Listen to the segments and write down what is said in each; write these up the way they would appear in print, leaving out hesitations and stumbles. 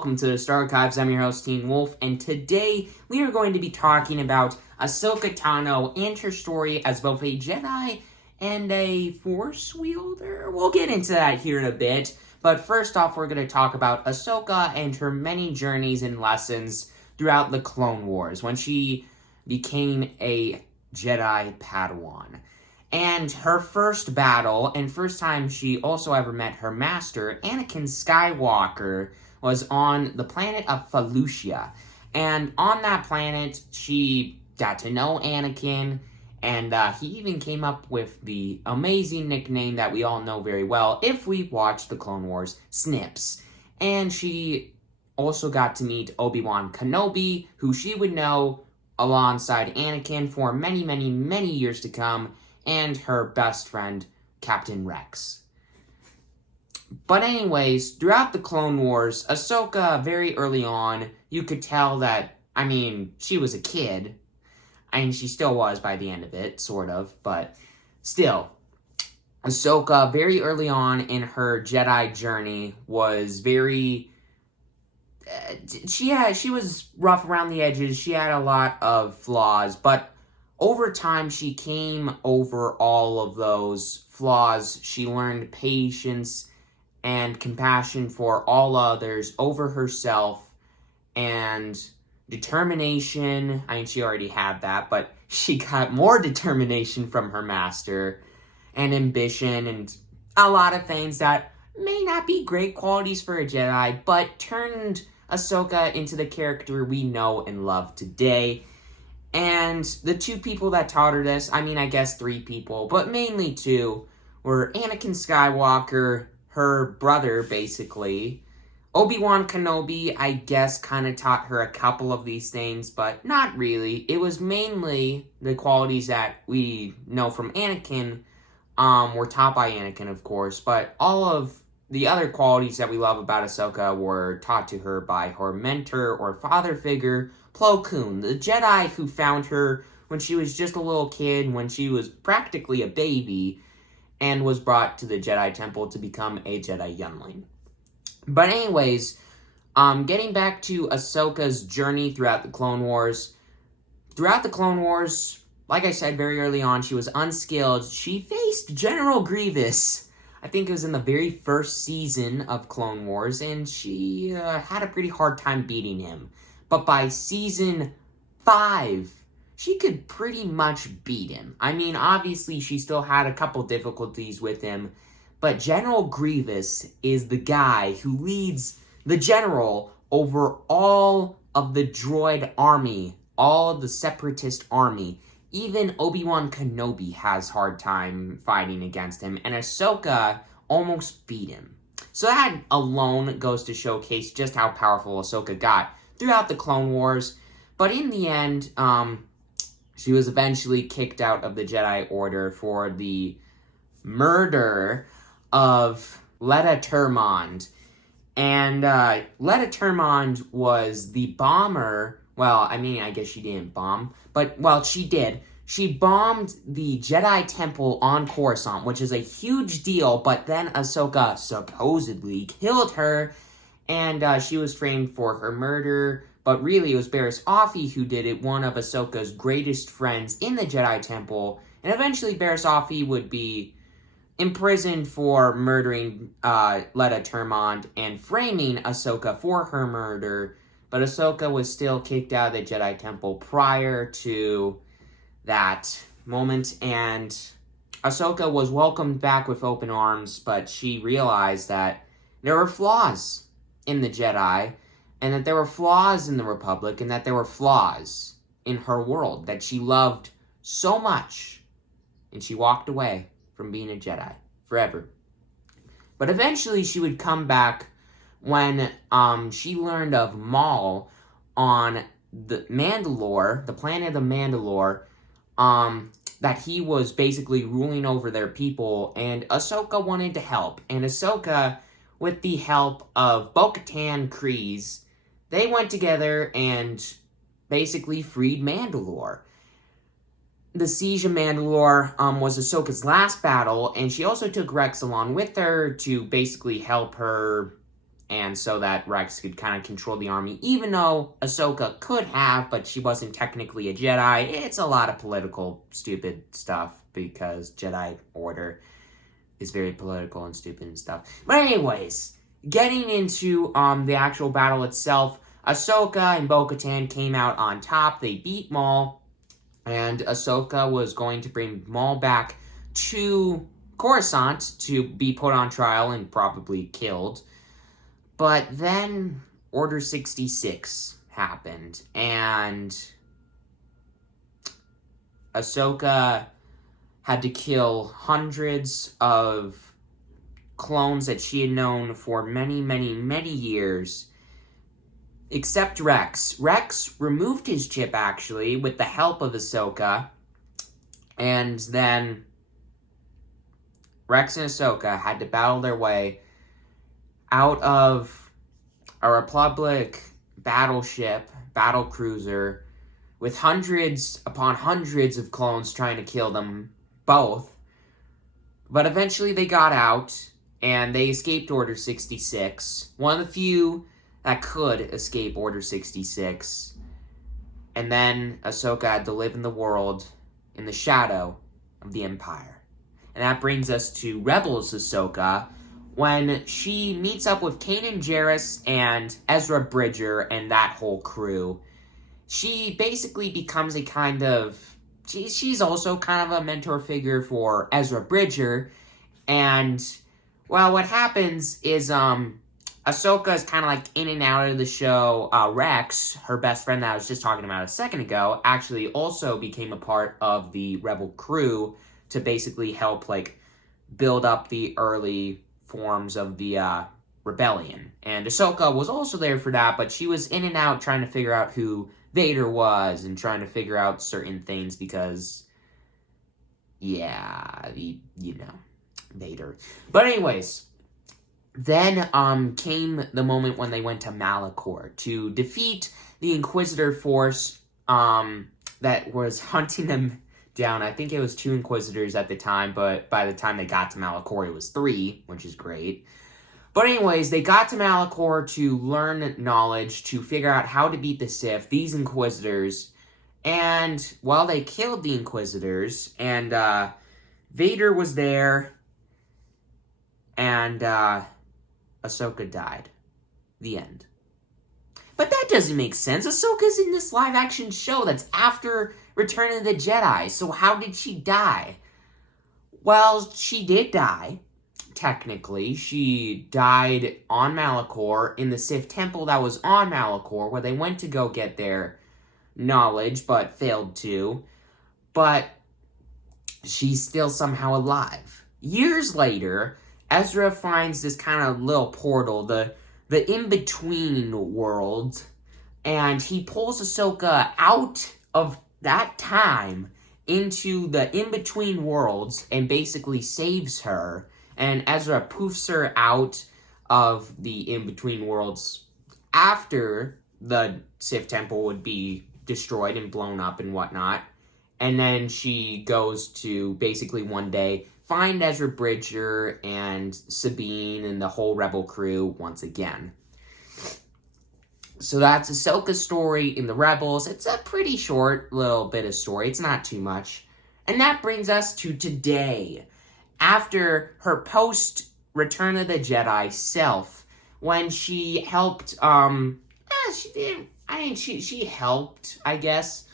welcome to the Star Archives. I'm your host, Teen Wolf, and today we are going to be talking about Ahsoka Tano and her story as both a Jedi and a Force wielder. We'll get into that here in a bit, but first off, we're going to talk about Ahsoka and her many journeys and lessons throughout the Clone Wars when she became a Jedi padawan. And her first battle, and first time she also ever met her master, Anakin Skywalker, was on the planet of Felucia. And on that planet, she got to know Anakin, and he even came up with the amazing nickname that we all know very well if we watch the Clone Wars, Snips. And she also got to meet Obi-Wan Kenobi, who she would know alongside Anakin for many, many, many years to come, and her best friend, Captain Rex. But anyways, throughout the Clone Wars, Ahsoka, very early on, you could tell that, she was a kid. She still was by the end of it, sort of, but still. Ahsoka, very early on in her Jedi journey, was very... She was rough around the edges, she had a lot of flaws, but over time, she came over all of those flaws. She learned patience and compassion for all others over herself and determination. She already had that, but she got more determination from her master and ambition and a lot of things that may not be great qualities for a Jedi, but turned Ahsoka into the character we know and love today. And the two people that taught her this, I guess three people, but mainly two, were Anakin Skywalker, her brother, basically. Obi-Wan Kenobi, I guess, kind of taught her a couple of these things, but not really. It was mainly the qualities that we know from Anakin, were taught by Anakin, of course, but all of the other qualities that we love about Ahsoka were taught to her by her mentor or father figure, Plo Koon, the Jedi who found her when she was just a little kid, when she was practically a baby, and was brought to the Jedi Temple to become a Jedi youngling. But anyways, getting back to Ahsoka's journey throughout the Clone Wars. Throughout the Clone Wars, like I said very early on, she was unskilled. She faced General Grievous. I think it was in the very first season of Clone Wars, and she had a pretty hard time beating him. But by season 5, she could pretty much beat him. Obviously, she still had a couple difficulties with him, but General Grievous is the guy who leads the general over all of the droid army, all of the separatist army. Even Obi-Wan Kenobi has hard time fighting against him, and Ahsoka almost beat him. So that alone goes to showcase just how powerful Ahsoka got throughout the Clone Wars. But in the end, she was eventually kicked out of the Jedi Order for the murder of Letta Termond. And Letta Termond was the bomber. Well, I guess she didn't bomb. But, well, she did. She bombed the Jedi Temple on Coruscant, which is a huge deal. But then Ahsoka supposedly killed her. And she was framed for her murder. But really, it was Barriss Offee who did it, one of Ahsoka's greatest friends in the Jedi Temple. And eventually, Barriss Offee would be imprisoned for murdering Letta Termond and framing Ahsoka for her murder. But Ahsoka was still kicked out of the Jedi Temple prior to that moment. And Ahsoka was welcomed back with open arms, but she realized that there were flaws in the Jedi, and that there were flaws in the Republic, and that there were flaws in her world that she loved so much. And she walked away from being a Jedi forever. But eventually she would come back when she learned of Maul on the Mandalore, the planet of Mandalore, that he was basically ruling over their people, and Ahsoka wanted to help. And Ahsoka, with the help of Bo-Katan Kryze, they went together and basically freed Mandalore. The Siege of Mandalore was Ahsoka's last battle, and she also took Rex along with her to basically help her and so that Rex could kind of control the army, even though Ahsoka could have, but she wasn't technically a Jedi. It's a lot of political, stupid stuff, because Jedi Order is very political and stupid and stuff. But anyways, getting into the actual battle itself, Ahsoka and Bo-Katan came out on top. They beat Maul, and Ahsoka was going to bring Maul back to Coruscant to be put on trial and probably killed. But then Order 66 happened, and Ahsoka had to kill hundreds of clones that she had known for many, many, many years, except Rex. Rex removed his chip, actually, with the help of Ahsoka, and then Rex and Ahsoka had to battle their way out of a Republic battleship, battle cruiser, with hundreds upon hundreds of clones trying to kill them both. But eventually they got out, and they escaped Order 66. One of the few that could escape Order 66. And then Ahsoka had to live in the world in the shadow of the Empire. And that brings us to Rebels Ahsoka, when she meets up with Kanan Jarrus and Ezra Bridger and that whole crew. She basically becomes a kind of... She's also kind of a mentor figure for Ezra Bridger. And, well, what happens is Ahsoka is kind of like in and out of the show. Rex, her best friend that I was just talking about a second ago, actually also became a part of the Rebel crew to basically help, like, build up the early forms of the rebellion. And Ahsoka was also there for that, but she was in and out trying to figure out who Vader was and trying to figure out certain things because, yeah, Vader. But anyways, then came the moment when they went to Malachor to defeat the Inquisitor force that was hunting them down. I think it was 2 Inquisitors at the time, but by the time they got to Malachor, it was 3, which is great. But anyways, they got to Malachor to learn knowledge, to figure out how to beat the Sith, these Inquisitors, and, well, they killed the Inquisitors, and Vader was there, and Ahsoka died. The end. But that doesn't make sense. Ahsoka's in this live-action show that's after Return of the Jedi, so how did she die? Well, she did die, technically. She died on Malachor, in the Sith temple that was on Malachor, where they went to go get their knowledge, but failed to. But she's still somehow alive. Years later, Ezra finds this kind of little portal, the in-between world, and he pulls Ahsoka out of that time into the in-between worlds and basically saves her. And Ezra poofs her out of the in-between worlds after the Sith temple would be destroyed and blown up and whatnot. And then she goes to basically one day find Ezra Bridger and Sabine and the whole Rebel crew once again. So that's Ahsoka's story in the Rebels. It's a pretty short little bit of story. It's not too much. And that brings us to today. After her post-Return of the Jedi self, when she helped, she helped, I guess,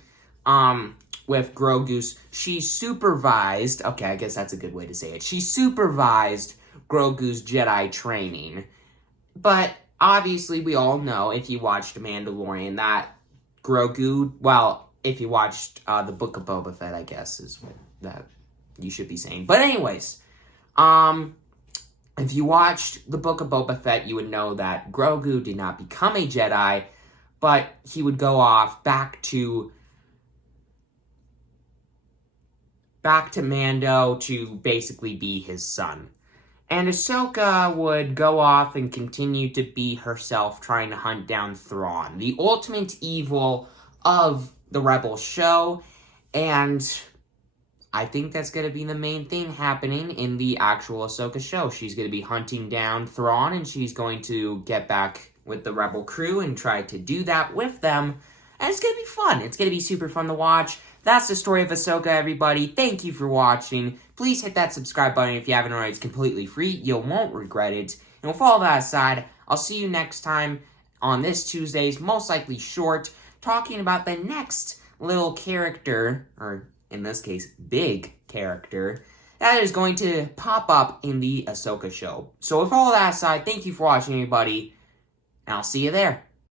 with Grogu's, she supervised, okay, I guess that's a good way to say it. She supervised Grogu's Jedi training. But obviously, we all know, if you watched Mandalorian, that Grogu, well, if you watched the Book of Boba Fett, I guess, is what that you should be saying. But anyways, if you watched the Book of Boba Fett, you would know that Grogu did not become a Jedi, but he would go off back to Mando to basically be his son. And Ahsoka would go off and continue to be herself, trying to hunt down Thrawn, the ultimate evil of the Rebel show. And I think that's going to be the main thing happening in the actual Ahsoka show. She's going to be hunting down Thrawn, and she's going to get back with the Rebel crew and try to do that with them. And it's going to be fun. It's going to be super fun to watch. That's the story of Ahsoka, everybody. Thank you for watching. Please hit that subscribe button if you haven't already. It's completely free. You won't regret it. And with all that aside, I'll see you next time on this Tuesday's most likely short, talking about the next little character, or in this case, big character, that is going to pop up in the Ahsoka show. So with all that aside, thank you for watching, everybody, and I'll see you there.